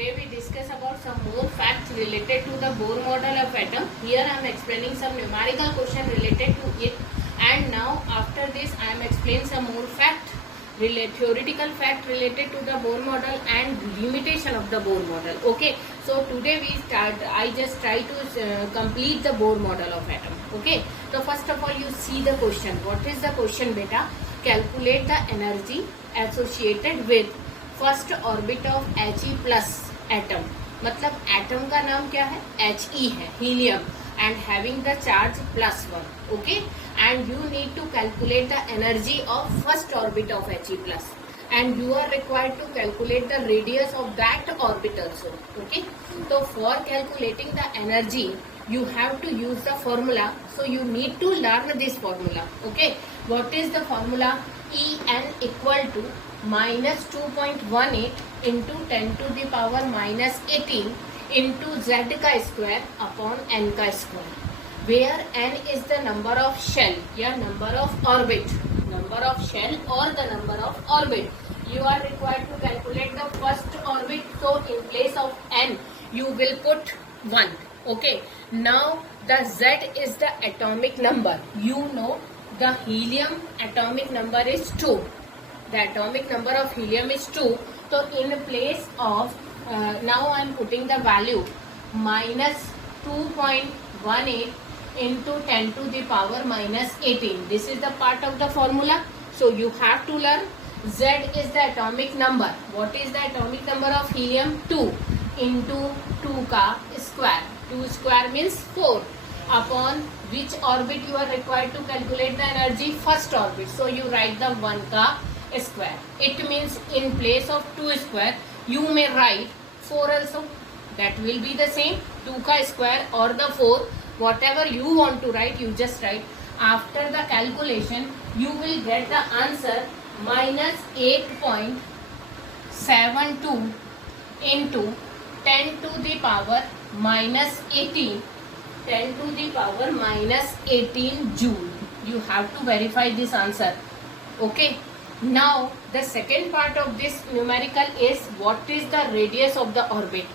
today we discuss about some more facts related to the Bohr model of atom. Here I am explaining some numerical question related to it, and now after this I am explaining some more theoretical fact related to the Bohr model and limitation of the Bohr model. Okay, so today I just try to complete the Bohr model of atom. Okay, so first of all you see the question. What is the question, beta? Calculate the energy associated with first orbit of He plus atom. मतलब atom का नाम क्या है? He है, helium, and having the charge +1. Okay, and you need to calculate the energy of first orbit of He plus, and you are required to calculate the radius of that orbit also. Okay, so for calculating the energy you have to use the formula, so you need to learn this formula. Okay, what is the formula? En equal to minus 2.18 into 10 to the power minus 18 into z का square upon n का square, where n is the number of shell या number of orbit, number of shell or the number of orbit. You are required to calculate the first orbit, so in place of n you will put 1. Okay, now the z is the atomic number. You know the helium atomic number is 2. The atomic number of helium is 2. So in place of now I am putting the value minus 2.18 into 10 to the power minus 18. This is the part of the formula. So you have to learn Z is the atomic number. What is the atomic number of helium? 2 into 2 का square. 2 square means 4. Upon which orbit you are required to calculate the energy? First orbit. So you write the 1 का square. It means in place of 2 square you may write 4 also. That will be the same. 2 का square or the 4, whatever you want to write, you just write. After the calculation you will get the answer minus 8.72 into 10 to the power minus 18, 10 to the power minus 18 joule. You have to verify this answer. Okay, now the second part of this numerical is what is the radius of the orbit.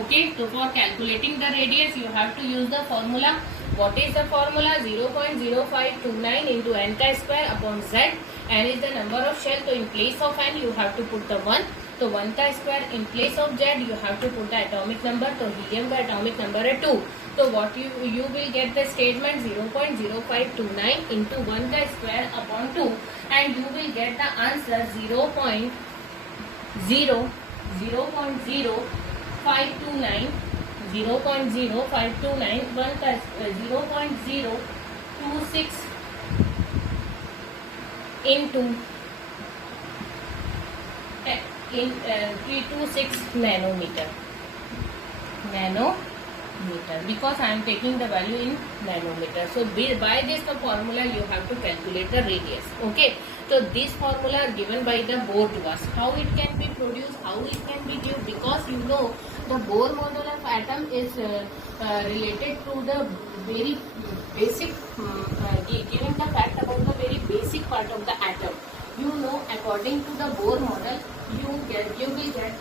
Okay, so for calculating the radius you have to use the formula. What is the formula? 0.0529 into n ka square upon z. N is the number of shell, so in place of n you have to put the 1. So 1 का square, in place of z you have to put the atomic number. So helium का atomic number है 2. So what you will get the statement 0.0529 into 1 का square upon 2, and you will get the answer 0.0529 1 का 0.026 into 326 nanometer, because I am taking the value in nanometer. So by this the formula you have to calculate the radius. Okay, so this formula are given by the Bohr to us. How it can be produced, how it can be given, because you know the Bohr model of atom is related to the very basic, giving the fact about the very basic part of the atom. You know, according to the Bohr model, you will get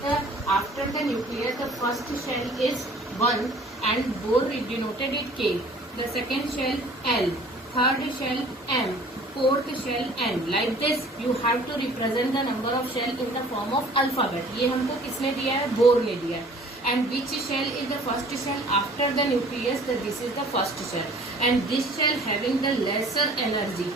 the, after the nucleus the first shell is 1 and Bohr denoted it K, the second shell L, third shell M, fourth shell N. Like this you have to represent the number of shell in the form of alphabet. ये हमको किसने दिया है? Bohr ने दिया है. And which shell is the first shell after the nucleus? This is the first shell, and this shell having the lesser energy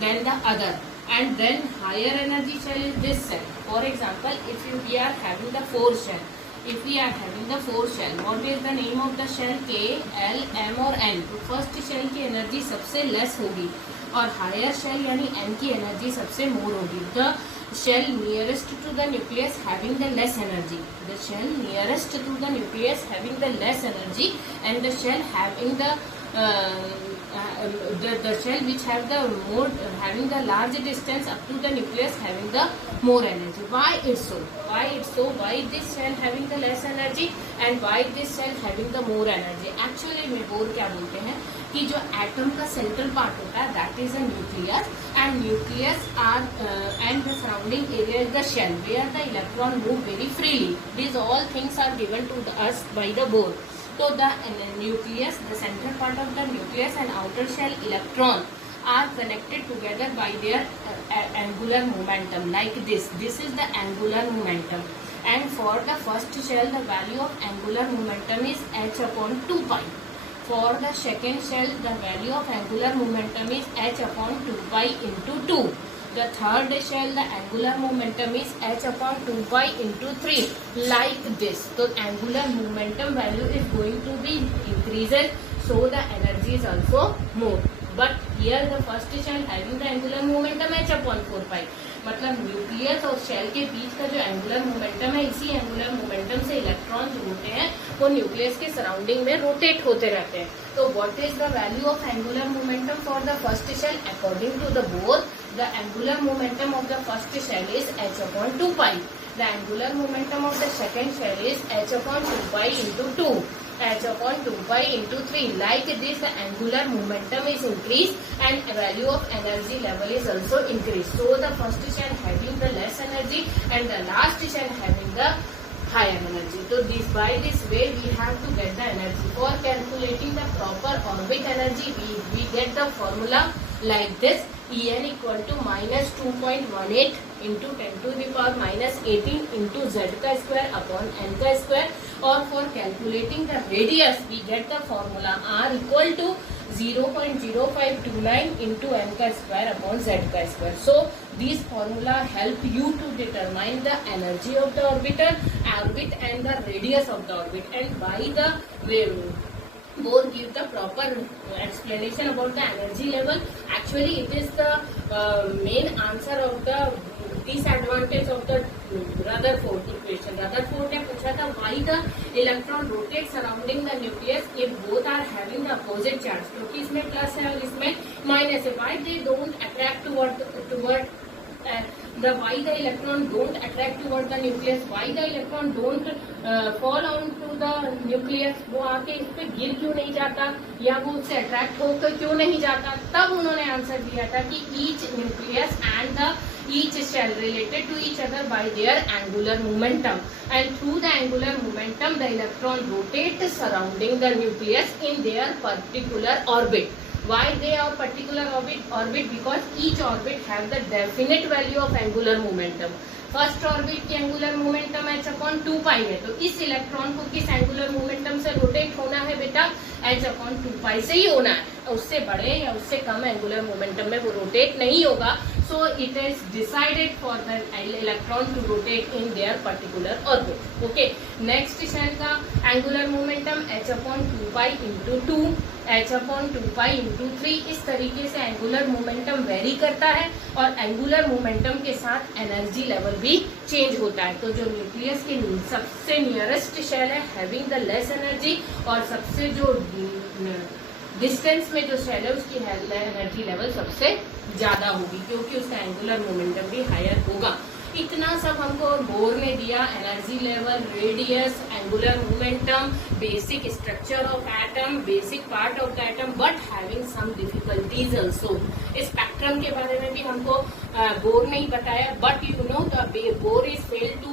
than the other, and then higher energy shell is this shell. For example, if we are having the 4 shell, if we are having the 4 shell, what is the name of the shell? K, L, M और N. तो first shell की energy सबसे less होगी और higher shell यानी N की energy सबसे मोर होगी. The shell nearest to the nucleus having the less energy, the shell nearest to the nucleus having the less energy, and the shell having the the shell which have the more having the large distance up to the nucleus having the more energy. Why it's so? Why it's so? Why this shell having the less energy and why this shell having the more energy? Actually में bore क्या बोलते हैं कि जो atom का central part होता है that is a nucleus and nucleus are and the surrounding area is the shell where the electron move very freely. These all things are given to us by the Bohr. So the nucleus, the central part of the nucleus and outer shell electron are connected together by their angular momentum like this. This is the angular momentum. And for the first shell, the value of angular momentum is h upon 2 pi. For the second shell, the value of angular momentum is h upon 2 pi into 2. The third shell, the angular momentum is h upon 2 pi into 3 like this. So angular momentum value is going to be increases, so the energy is also more. But here the first shell having the angular momentum h upon 4 pi. मतलब nucleus और shell के बीच का जो angular momentum है, इसी angular momentum से electron जो होते हैं वो न्यूक्लियस के सराउंडिंग में रोटेट होते रहते हैं. तो what is the value of angular momentum for the first shell according to the Bohr? The angular momentum of the first shell is h upon 2 pi. The angular momentum of the second shell is h upon 2 pi into 2. H upon 2 pi into 3. Like this, the angular momentum is increased and value of energy level is also increased. So the first shell having the less energy and the last shell having the higher energy. So this by this way we have to get the energy. For calculating the proper orbit energy, we get the formula like this. En equal to minus 2.18 into 10 to the power minus 18 into z का square upon n का square. और for calculating the radius we get the formula r equal to 0.0529 into n का square upon z का square. So these formula help you to determine the energy of the orbit and the radius of the orbit, and by the Bohr give the proper explanation about the energy level. Actually it is the main answer of the disadvantage of the Rutherford equation. Rutherford ने पूछा था why the electron rotates surrounding the nucleus if both are having the opposite charge. क्योंकि इसमें plus है और इसमें minus है. Why they don't attract toward why the electron don't attract toward the nucleus? Why the electron don't fall on to the nucleus? वो आके इस पे गिर क्यों नहीं जाता या वो उससे अट्रैक्ट होकर क्यों नहीं जाता? तब उन्होंने आंसर दिया था कि each nucleus and the each shell related to each other by their angular momentum, and through the angular momentum the electron rotates surrounding the nucleus in their particular orbit. Why they are particular orbit? Because each orbit have the definite value of angular momentum. First orbit की angular momentum h upon 2 पाई है, तो इस electron को किस angular momentum से rotate होना है बेटा? h अपॉन 2 पाई से ही होना है. उससे बड़े या उससे कम एंगुलर मोमेंटम में वो रोटेट नहीं होगा. So it is decided for the electron to rotate in their particular orbit. Okay. Next shell का angular momentum h upon 2 pi into 2, h upon 2 pi into 3. इस तरीके से angular momentum vary करता है और angular momentum के साथ energy level भी change होता है. तो जो न्यूक्लियस के सबसे नियरेस्ट शेल है having the less energy और सबसे जो डिस्टेंस में जो शेल है उसकी एनर्जी लेवल सबसे ज्यादा होगी क्योंकि उसका एंगुलर मोमेंटम भी हायर होगा. इतना सब हमको बोर ने दिया, energy level, radius, angular momentum, basic structure of atom, basic part of the atom, but having some difficulties also. Spectrum के बारे में भी हमको बोर ने ही बताया, but you know the Bohr is fail to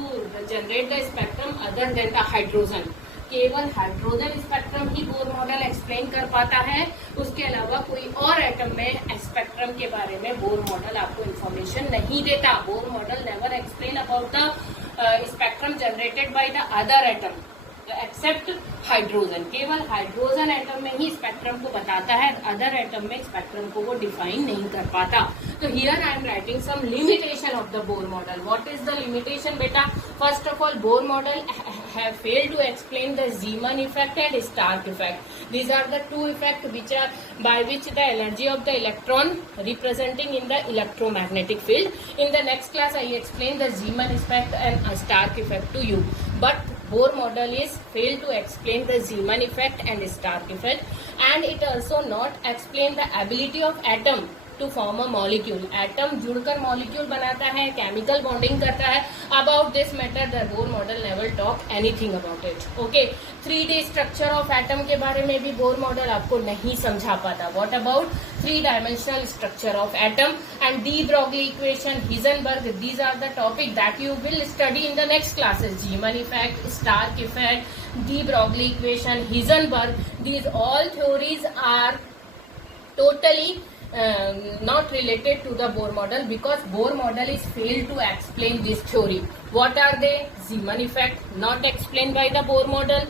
generate the spectrum other than the hydrogen. केवल hydrogen spectrum ही बोर मॉडल एक्सप्लेन कर पाता है, उसके अलावा कोई और एटम में स्पेक्ट्रम के बारे में बोर मॉडल आपको इन्फॉर्मेशन नहीं देता. Bohr model never explain about the spectrum generated by the other atom except hydrogen. केवल हाइड्रोजन एटम में ही स्पेक्ट्रम को बताता है, अदर एटम में स्पेक्ट्रम को वो डिफाइन नहीं कर पाता. तो here I am writing some limitation of the Bohr model. What is the limitation बेटा? First of all Bohr model have failed to explain the Zeeman effect and Stark effect. These are the two effects which are by which the energy of the electron representing in the electromagnetic field. In the next class, I explain the Zeeman effect and Stark effect to you. But Bohr model is failed to explain the Zeeman effect and Stark effect, and it also not explain the ability of atom to form a molecule. Atom जुड़कर molecule बनाता है, chemical bonding करता है. About this matter, the Bohr model never talk anything about it. Okay, 3D structure of atom के बारे में भी Bohr model आपको नहीं समझा पाता. What about 3-dimensional structure of atom and de Broglie equation, Heisenberg? These are the topic that you will study in the next classes. Zeeman effect, Stark effect, de Broglie equation, Heisenberg. These all theories are totally not related to the Bohr model, because Bohr model is failed to explain this theory. What are they? Zeeman effect not explained by the Bohr model,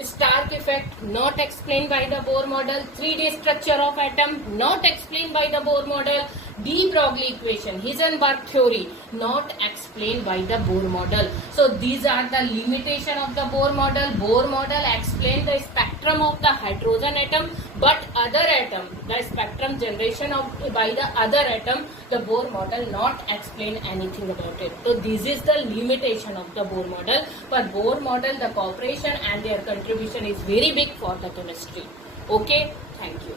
Stark effect not explained by the Bohr model, 3D structure of atom not explained by the Bohr model, de Broglie equation, Heisenberg theory not explained by the Bohr model. So these are the limitation of the Bohr model. Bohr model explain the spectrum of the hydrogen atom, but other atom, the spectrum generation of by the other atom, the Bohr model not explain anything about it. So this is the limitation of the Bohr model. But Bohr model, the cooperation and their contribution is very big for the chemistry. Okay, thank you.